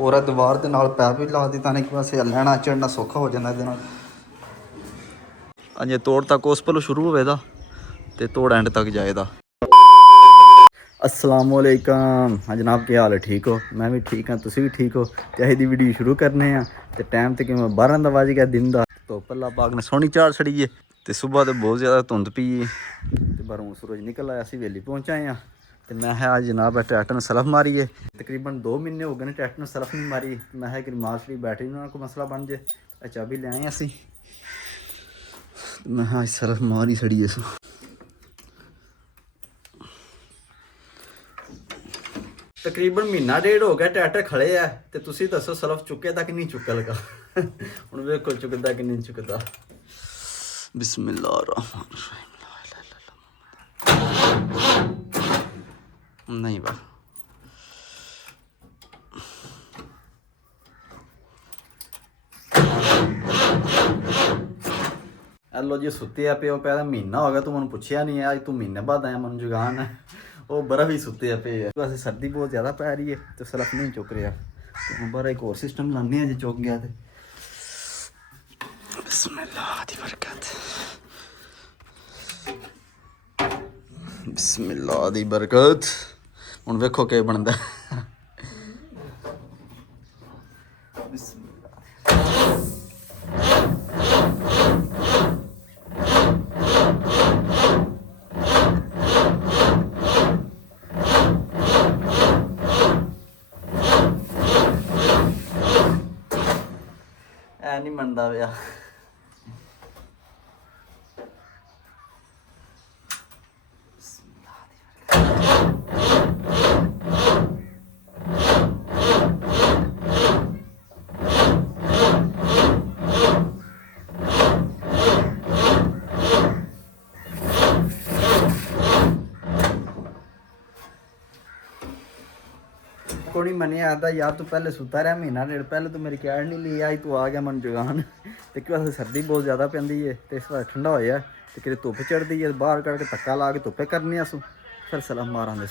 और दीवार के नाल पैप भी ला दी ताने कि बस लैना चढ़ना सौखा हो जाना ये। अजे तोड़ तक उस पलों शुरू होएगा तो तोड़ एंड तक जाएगा। अस्सलामुअलैकुम। हाँ जनाब, क्या हाल है? ठीक हो? मैं भी ठीक हाँ, तुसी भी ठीक हो? तो अज की वीडियो शुरू करने तो टाइम तो कि 12 का बज गया दिन का। तो पल्ला पाक ने सोहनी चाड़ छड़ी है तो सुबह तो बहुत ज़्यादा धुंध पी तो बारों सूरज निकल आया, असी वेली पहुँच आए हैं। तो मैं आज जनाब ट्रैक्टर ने सलफ मारी है, तकरीबन 2 महीने हो गए ने ट्रैक्टर ने सलफ नहीं मारी। मैं कि मार छड़ी बैटरी में कोई मसला बन जाए, चाबी ले आए असी। मैं आज सलफ मारी छड़ी इस तकरीबन महीना डेढ़ हो गया ट्रैक्टर खड़े है तो तुसी दसो सलफ चुके कि नहीं चुका लगा। हुण वेखो चुकदा कि नहीं चुकदा। बिस्मिल्लाहिर्रहमानिर्रहीम। नहीं बा हेलो जी, सुत्ते पे पहले महीना हो गया तू मैं पूछया नहीं है, अज तू महीने बाद आया मन जगान है। वो बड़ा भी सुत्ते पे है, वैसे सर्दी बहुत ज़्यादा पै रही है तो सलफ नहीं चुक रहा। तो बारा एक और सिस्टम लाने जो चुक गया तो बिस्मिल्लाह दी बरकत, बिस्मिल्लाह दी बरकत। हुण वेखो के बनदा। ऐ नहीं मनदा पिया। को नहीं मनिया आता यार, तू पहले सुता रहा महीना डेढ़ पहले तू मेरी कैड नहीं ली, आज तू आ गया मन जगान। तो क्यों सर्दी बहुत ज़्यादा पैंदी है तो इस बार ठंडा होया तो कि धुप्प चढ़ती है, बाहर करके धक्का ला के धुप्पे करनी असू फिर सलाम मारा दे।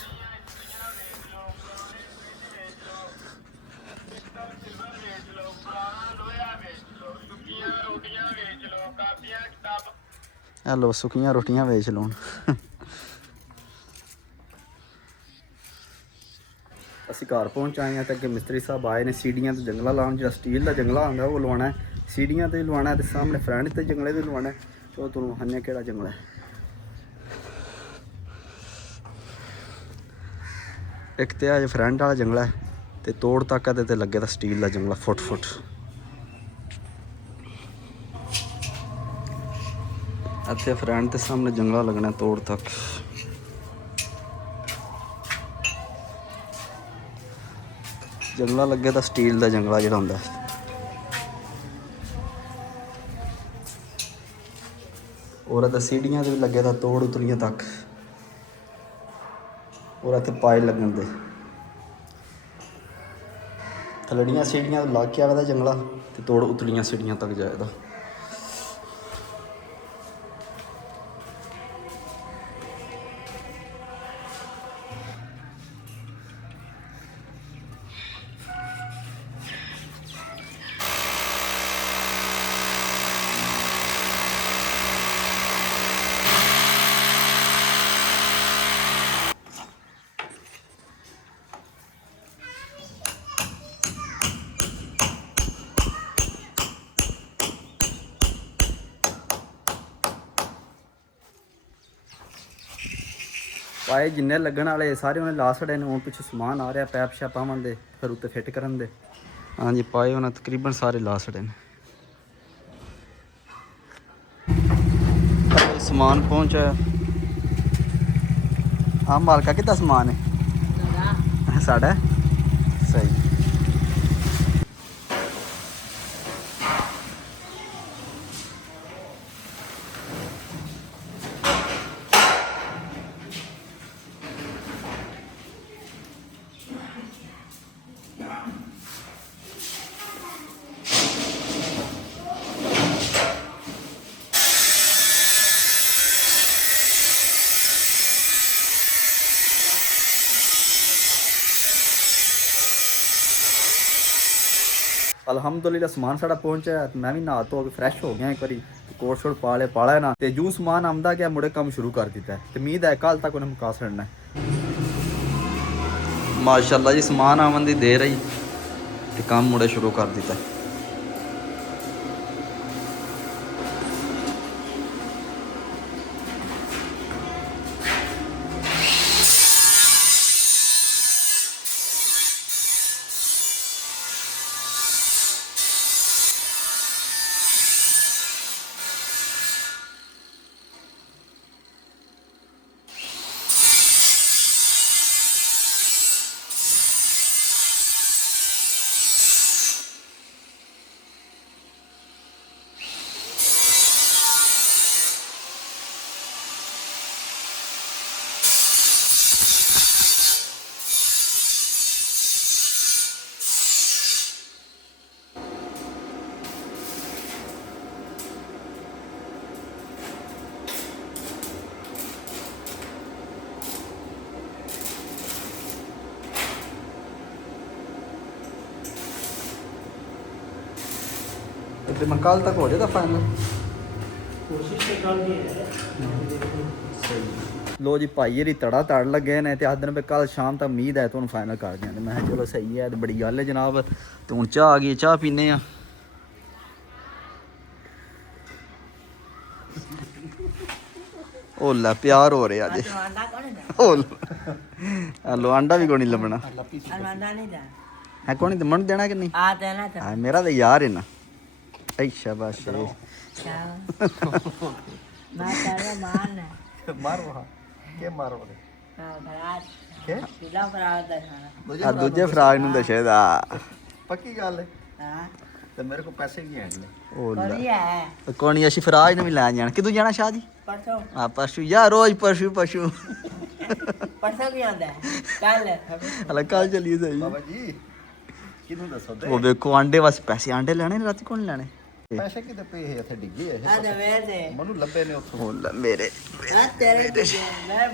हेलो, सुखियां रोटियां बेच लो। ਅਸੀਂ घर पहुँच आए हैं तो अगे मिस्त्री साहब आए ने सीढ़ियां तो जंगला लाने, जो स्टील का जंगला आता वो लवाना है, सीढ़ियां तो ही लवाना है तो सामने फ्रंट तो जंगले तो लवाना है। तो तुम हन्ने केड़ा जंगला है। एक तो अज फ्रंट वाला जंगला है तो तोड़ तक ते लगे दा स्टील का जंगला फुट फुट। इतने फ्रंट के सामने जंगला लगना तोड़ तक। जंगला लगे तो स्टील का जंगला जो होंगे और इतना सीढ़ियाँ भी लगे था तोड़ उतलियाँ तक और इतने पाए लगन दे थलड़ियाँ सीढ़ियाँ लग के आया जंगला तो तोड़ उतलियाँ सीढ़ियाँ तक जाएगा। पाए जिन्ने लगन वाले सारे उन्हें ला छड़े ने, हूँ पिछे समान आ रहा पैप शैप आवन दे फिर उत्ते फिट करन दे। हाँ जी, पाए उन्हें तकरीबन सारे ला छड़े ने। समान पहुँचा। हाँ मालका कितना समान है साढ़ा सही। ਅਲਹਮਦੁਲਿਲਾ ਸਮਾਨ ਸਾਡਾ ਪਹੁੰਚਿਆ ਤੇ ਮੈਂ ਵੀ ਨਹਾ ਧੋ ਕੇ ਫਰੈਸ਼ ਹੋ ਗਿਆ ਇੱਕ ਵਾਰੀ ਕੋਟ ਸ਼ੋਟ ਪਾ ਲਿਆ ਨਾ ਤੇ ਜੂ ਸਮਾਨ ਆਉਂਦਾ ਗਿਆ ਮੁੜੇ ਕੰਮ ਸ਼ੁਰੂ ਕਰ ਦਿੱਤਾ ਤੇ ਉਮੀਦ ਹੈ ਕੱਲ ਤੱਕ ਉਹਨੇ ਮੁਕਾ ਛੱਡਣਾ। ਮਾਸ਼ਾਅੱਲਾ ਜੀ ਸਮਾਨ ਆਉਣ ਦੀ ਦੇਰ ਹੈ ਤੇ ਕੰਮ ਮੁੜੇ ਸ਼ੁਰੂ ਕਰ ਦਿੱਤਾ। ਤੇ ਮੈਂ ਕੱਲ ਤੱਕ ਹੋ ਜਾਏਗਾ ਫਾਈਨਲ। ਕੋਸ਼ਿਸ਼ ਤੇ ਕਰਨੀ ਹੈ। ਲੋ ਜੀ ਭਾਈ ਇਹਦੀ ਤੜ ਲੱਗੇ ਨੇ ਤੇ ਅੱਜ ਦਿਨ ਕੱਲ ਸ਼ਾਮ ਤੱਕ ਉਮੀਦ ਹੈ ਤੁਹਾਨੂੰ ਫਾਈਨਲ ਕਰ ਦਿਆਂਗੇ। ਮੈਂ ਕਿਹਾ ਚਲੋ ਸਹੀ ਹੈ ਤੇ ਬੜੀ ਗੱਲ ਹੈ ਜਨਾਬ। ਤੇ ਹੁਣ ਚਾਹ ਆ ਗਈ, ਚਾਹ ਪੀਨੇ ਆ। ਓਲਾ ਪਿਆਰ ਹੋ ਰਿਹਾ ਅੱਜ। ਹਲੋ ਆਂਡਾ ਵੀ ਕੋਈ ਨਹੀਂ ਲੱਭਣਾ ਹੈ। ਕੋਈ ਨਹੀਂ ਮਨ ਦੇਣਾ ਕਿ ਨਹੀਂ? ਆ ਮੇਰਾ ਤਾਂ ਯਾਰ ਹੈ ਨਾ। ਅੱਛਾ ਬਸ ਦੂਜੇ ਫਰਾਗ ਨੂੰ ਦੱਸਿਆ ਦਾ ਪੱਕੀ ਗੱਲ ਹੈ ਤੇ ਮੇਰੇ ਕੋਲ ਪੈਸੇ ਵੀ ਹੈ ਨਹੀਂ। ਕੋਣੀ ਅਸੀਂ ਫਰਾਜ ਨੂੰ ਵੀ ਲੈ ਜਾਣ। ਕਿਦੋਂ ਜਾਣਾ ਸ਼ਾਹ ਜੀ? ਪਰਸੋਂ। ਆ ਪਰਸੋਂ ਯਾਰ ਰੋਜ਼ ਪਰਸੋਂ ਪਰਸੋਂ ਕੀ ਆਉਂਦਾ ਕੱਲ? ਹਲਾ ਕੱਲ ਚੱਲੀਏ ਸਹੀ ਬਾਬਾ ਜੀ। ਕਿਹਨੂੰ ਦੱਸੋ ਤੇ ਉਹ ਵੇਖੋ ਆਂਡੇ ਵਾਸਤੇ ਪੈਸੇ ਆਂਡੇ ਲੈਣੇ ਨੇ ਰਾਤੀ ਕੋਣ ਲੈਣੇ? ਪੈਸੇ ਕਿਤੇ ਪਏ ਇੱਥੇ ਡਿੱਗੇ ਆ ਤੇ ਵੇਦੇ ਮੈਨੂੰ ਲੱਭੇ ਨੇ ਉੱਥੋਂ ਮੇਰੇ ਆ ਤੇਰੇ ਮੈਂ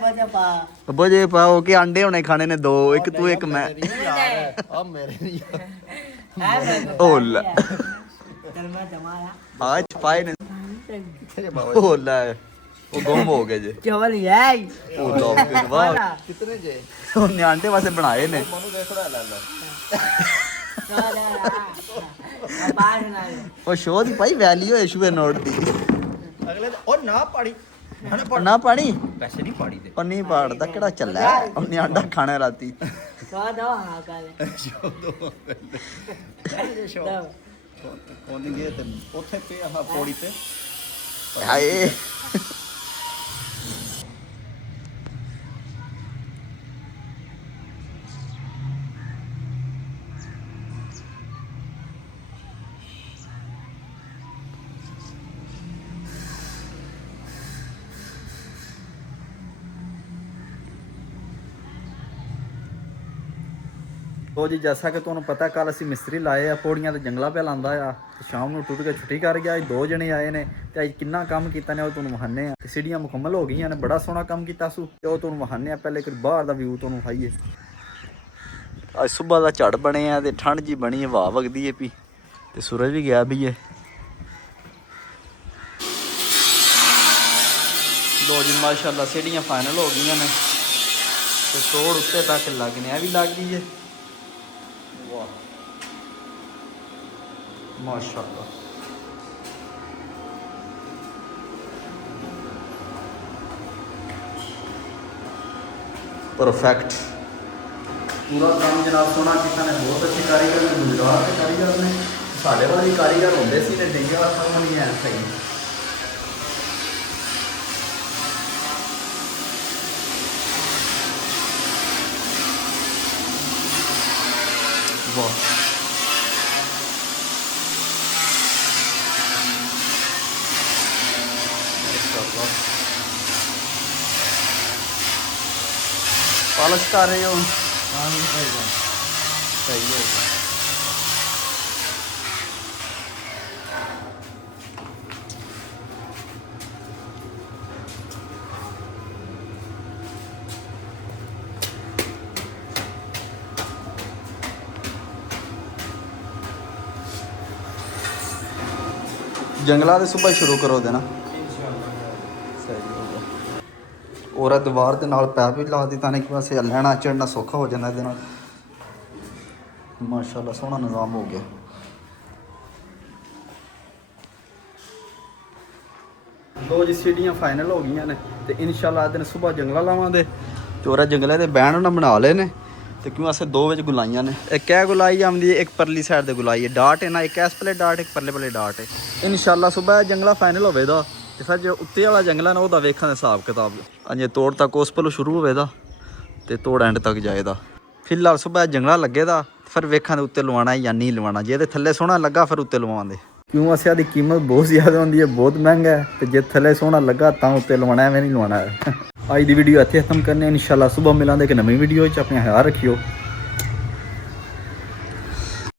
ਬਜੇ ਪਾਓ ਕਿ ਆਂਡੇ ਹੋਣੇ ਖਾਣੇ ਨੇ ਦੋ, ਇੱਕ ਤੂੰ ਇੱਕ ਮੈਂ। ਆ ਮੇਰੇ ਨਹੀਂ ਓਲਾ ਤਲਮਾ ਜਮਾਇਆ ਅੱਜ ਪਾਏ ਨੇ ਓਲਾ ਉਹ ਗੁੰਮ ਹੋ ਗਏ ਜੇ ਚਵਲ ਯਾਈ ਓਲਾ ਫਿਰ ਵਾਹ ਕਿਤਨੇ ਜੇ ਉਹਨੇ ਆਂਡੇ ਵਾਸਤੇ ਬਣਾਏ ਨੇ। ਮੈਨੂੰ ਦੇਖੜਾ ਲੈ ਲੈ ਉਹ ਸ਼ੋਅ ਦੀ ਭਾਈ ਵੈਲਿਊ ਹੈ ਸ਼ੂਏ ਨੋਟ ਦੀ। ਅਗਲੇ ਉਹ ਨਾ ਪਾੜੀ ਨਾ ਪਾਣੀ ਪੈਸੇ ਨਹੀਂ ਪਾੜੀ ਦੇ ਉਹ ਨਹੀਂ ਪਾੜਦਾ ਕਿਹੜਾ ਚੱਲਿਆ ਉਹਨੇ ਆਂਡਾ ਖਾਣਾ ਰਾਤੀ। ਸਵਾਦ ਆ ਹਾਂ ਗੱਲ ਉਹਨੇ ਗਏ ਤੇ ਉੱਥੇ ਪਿਆ ਹਾਂ ਪੌੜੀ ਤੇ ਹਾਏ ਲੋ ਜੀ ਜੈਸਾ ਕਿ ਤੁਹਾਨੂੰ ਪਤਾ ਕੱਲ ਅਸੀਂ ਮਿਸਤਰੀ ਲਾਏ ਆ ਪੌੜੀਆਂ ਤੇ ਜੰਗਲਾ ਪਿਆ ਲਾਂਦਾ ਆ ਤੇ ਸ਼ਾਮ ਨੂੰ ਟੁੱਟ ਕੇ ਛੁੱਟੀ ਕਰ ਗਿਆ। ਅੱਜ 2 ਜਣੇ ਆਏ ਨੇ ਤੇ ਅੱਜ ਕਿੰਨਾ ਕੰਮ ਕੀਤਾ ਨੇ ਉਹ ਤੁਹਾਨੂੰ ਵਹਾਨੇ ਆ ਤੇ ਸੀੜੀਆਂ ਮੁਕੰਮਲ ਹੋ ਗਈਆਂ ਨੇ। ਬੜਾ ਸੋਹਣਾ ਕੰਮ ਕੀਤਾ ਸੂ ਤੇ ਉਹ ਤੁਹਾਨੂੰ ਵਹਾਨੇ ਆ। ਪਹਿਲੇ ਇੱਕ ਬਾਹਰ ਦਾ ਵਿਊ ਤੁਹਾਨੂੰ ਵਿਖਾਈਏ। ਅੱਜ ਸਵੇਰ ਦਾ ਝੜ ਬਣੇ ਆ ਤੇ ਠੰਡ ਜੀ ਬਣੀ ਹੈ, ਹਵਾ ਵਗਦੀ ਹੈ ਪੀ ਤੇ ਸੂਰਜ ਵੀ ਗਿਆ ਵੀ ਹੈ। ਲੋ ਜੀ ਮਾਸ਼ਾਅੱਲਾ ਸੀੜੀਆਂ ਫਾਈਨਲ ਹੋ ਗਈਆਂ ਨੇ ਤੇ ਤੋੜ ਉੱਤੇ ਤੱਕ ਲੱਗ ਨੇ। ਆ ਵੀ ਲੱਗ ਗਈ ਹੈ माशाअल्लाह। परफेक्ट पूरा काम जनाब सोना किसा ने बहुत अच्छे कारीगर ने गुजरात के कारीगर ने साढ़े वाले कारीगर होंगे सी ने डेंगे वाला काम नहीं है सही। वाह पालश कर रहे हो? सही है। ਜੰਗਲਾਂ ਦੇ ਸੁਬਾ ਸ਼ੁਰੂ ਕਰੋ ਦੇਣਾ ਔਰ ਦੀਵਾਰ ਦੇ ਨਾਲ ਪੈਪ ਵੀ ਲਾ ਦਿੱਤਾ ਨੇ ਕਿ ਵੈਸੇ ਲੈਣਾ ਚੜਨਾ ਸੌਖਾ ਹੋ ਜਾਂਦਾ ਇਹਦੇ ਨਾਲ ਮਾਸ਼ਾਅੱਲਾ ਸੋਹਣਾ ਨਿਜ਼ਾਮ ਹੋ ਗਿਆ ਲੋ ਜੀ ਸੀੜੀਆਂ ਫਾਈਨਲ ਹੋ ਗਈਆਂ ਨੇ ਤੇ ਇਨਸ਼ਾਅੱਲਾ ਦਿਨ ਸਵੇਰ ਜੰਗਲਾ ਲਾਵਾਂਗੇ ਚੋਰਾ ਜੰਗਲੇ ਦੇ ਬੈਣ ਉਹਨਾਂ ਬਣਾ ਲਏ ਨੇ ਤੇ ਕਿਉਂ ਅਸੀਂ ਦੋ ਵਿੱਚ ਗੁਲਾਈਆਂ ਨੇ ਇੱਕ ਇਹ ਗੁਲਾਈ ਆਉਂਦੀ ਹੈ ਇੱਕ ਪਰਲੀ ਸਾਈਡ ਤੇ ਗੁਲਾਈ ਹੈ ਡਾਟ ਹੈ ਨਾ ਇੱਕ ਇਸ ਪਲੇ ਡਾਟ ਇੱਕ ਪਰਲੇ ਪਲੇ ਡਾਟ ਹੈ ਇਨਸ਼ਾਅੱਲਾ ਸਵੇਰ ਜੰਗਲਾ ਫਾਈਨਲ ਹੋਵੇਗਾ ਤੇ ਫਿਰ ਜੋ ਉੱਤੇ ਵਾਲਾ ਜੰਗਲਾ ਨਾ ਉਹਦਾ ਵੇਖਣ ਦਾ ਹਿਸਾਬ ਕਿਤਾਬ ਅਜੇ ਤੋੜ ਤੱਕ ਉਸ ਪਲੋਂ ਸ਼ੁਰੂ ਹੋਵੇਗਾ ਤੇ ਤੋੜ ਐਂਡ ਤੱਕ ਜਾਏਗਾ ਫਿਲਹਾਲ ਸਵੇਰ ਜੰਗਲਾ ਲੱਗੇਗਾ ਫਿਰ ਵੇਖਾਂ ਦੇ ਉੱਤੇ ਲਵਾਉਣਾ ਜਾਂ ਨਹੀਂ ਲਵਾਉਣਾ ਜੇ ਇਹਦੇ ਥੱਲੇ ਸੋਹਣਾ ਲੱਗਾ ਫਿਰ ਉੱਤੇ ਲਵਾਵਾਂਗੇ ਕਿਉਂ ਅਸਿਆ ਦੀ ਕੀਮਤ ਬਹੁਤ ਜ਼ਿਆਦਾ ਹੁੰਦੀ ਹੈ ਬਹੁਤ ਮਹਿੰਗਾ ਹੈ ਤੇ ਜੇ ਥੱਲੇ ਸੋਹਣਾ ਲੱਗਾ ਤਾਂ ਉੱਤੇ ਲਵਾਉਣਾ ਐਵੇਂ ਨਹੀਂ ਲਵਾਉਣਾ ਅੱਜ ਦੀ ਵੀਡੀਓ ਇੱਥੇ ਖਤਮ ਕਰਨੇ ਇਨਸ਼ਾਅੱਲਾ ਸਵੇਰ ਮਿਲਾਂਗੇ ਇੱਕ ਨਵੀਂ ਵੀਡੀਓ 'ਚ ਆਪਣਾ ਖਿਆਲ ਰੱਖਿਓ